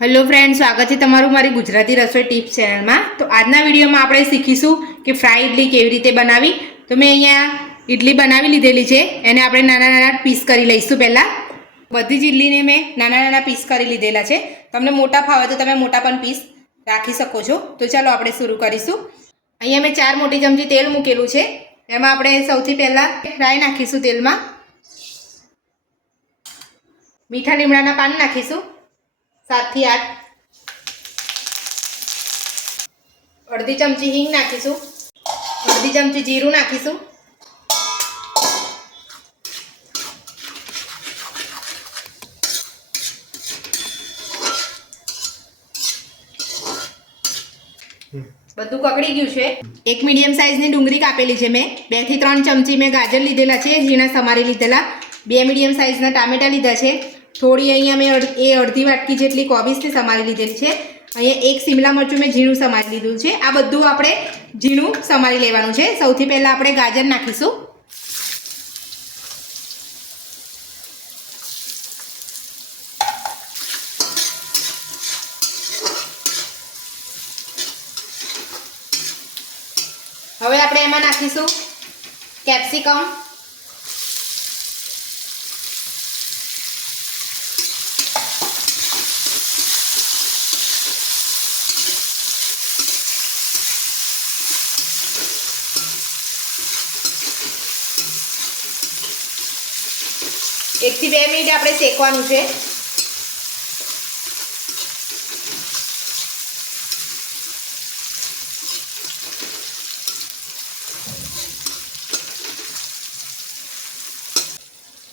Hello friends, स्वागत है तमारू मारी गुजराती रसोई टिप्स चैनल में। तो आजना वीडियो में आपणे शीखीशुं कि फ्राई इडली केवी रीते बनावी। तो मैं अहींया इडली बनावी लीधेली छे, एने आपणे नाना नाना पीस करी लईशुं। पहेला बधी ज इडलीने मैं नाना नाना पीस करी लीधेला छे। तमने मोटा फावे तो तमे मोटा पण पीस राखी शको छो। तो चलो आपणे शुरू करीशुं। अहींया मैं 4 मोटी चमची तेल मूकेलुं छे। एमां आपणे सौथी पहेला फ्राई नाखीशुं। तेलमां मीठा લીમડાના પાન નાખીશું 7 થી 8। अर्धी चमची हींग नाखीशुं। अर्धी चमची जीरुं नाखीशुं। બધું કકડી ગયું છે। એક મીડિયમ સાઇઝની ડુંગળી કાપેલી છે મેં। 2 થી 3 ચમચી મેં ગાજર લીધેલા છે, ઝીણા સમારી લીધેલા। 2 મીડિયમ સાઇઝના ટામેટા લીધા છે। થોડી અહીંયા મેં અડધી વાટકી જેટલી કોબીજને સમારી લીધેલી છે। અહીંયા એક શિમલા મરચું મેં ઝીણું સમારી લીધું છે। આ બધું આપણે ઝીણું સમારી લેવાનું છે। સૌથી પહેલાં આપણે ગાજર નાખીશું। હવે આપણે એમાં નાખીશું કેપ્સિકમ। एक થી 2 મિનિટ આપણે શેકવાનું છે।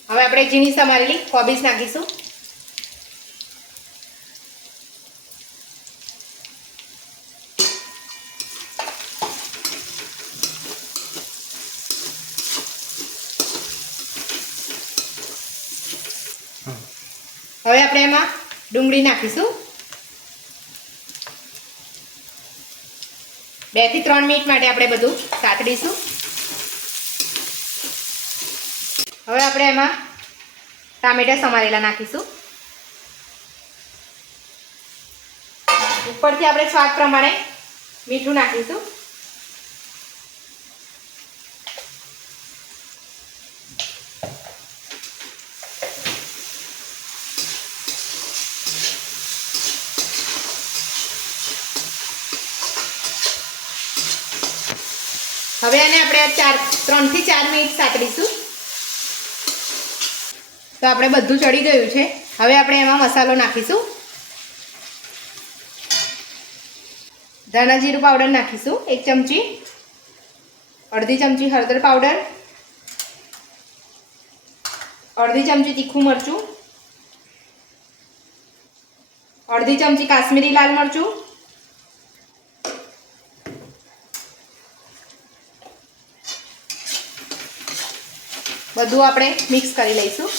હવે આપણે ઝીણી સમારેલી કોબીજ નાખીશું। હવે આપણે એમાં ડુંગળી નાખીશું। 2 થી 3 મિનિટ માટે આપણે બધું સાતડીશું। હવે આપણે એમાં ટામેટા સમારેલા નાખીશું। ઉપરથી આપણે સ્વાદ પ્રમાણે મીઠું નાખીશું। હવે આને આપણે 3 થી 4 મિનિટ સાતડીશું। તો આપણે બધું ચડી ગયું છે। હવે આપણે એમાં મસાલો નાખીશું। ધાણા જીરું પાવડર નાખીશું 1 ચમચી। અડધી ચમચી હળદર પાવડર। અડધી ચમચી તીખું મરચું। અડધી ચમચી કાશ્મીરી લાલ મરચું। બધું આપણે મિક્સ કરી લઈશું।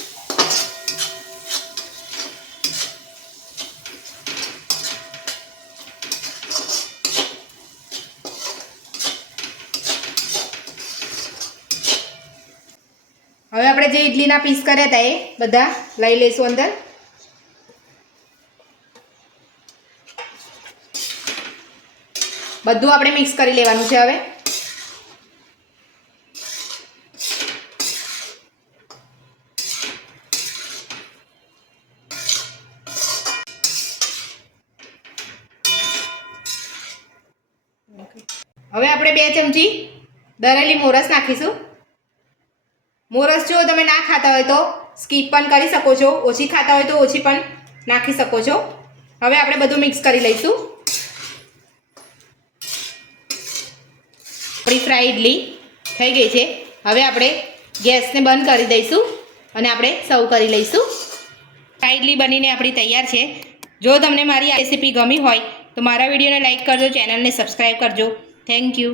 હવે આપણે જે ઇડલીના પીસ કર્યા હતા એ બધા લઈ લઈશું અંદર। બધું આપણે મિક્સ કરી લેવાનું છે। હવે આપણે 2 ચમચી દરેલી મોરસ નાખીશું। મોરસ જો તમે ના ખાતા હોય તો સ્કીપ પણ કરી શકો છો, ઓછી ખાતા હોય તો ઓછી પણ નાખી શકો છો। હવે આપણે બધું મિક્સ કરી લઈશું। આપણી ફ્રાઈ ઇડલી થઈ ગઈ છે। હવે આપણે ગેસને બંધ કરી દઈશું અને આપણે સર્વ કરી લઈશું। ફ્રાઈ ઇડલી બનીને આપણી તૈયાર છે। જો તમને મારી આ રેસીપી ગમી હોય તો મારા વિડીયોને લાઈક કરજો, ચેનલને સબસ્ક્રાઈબ કરજો। Thank you.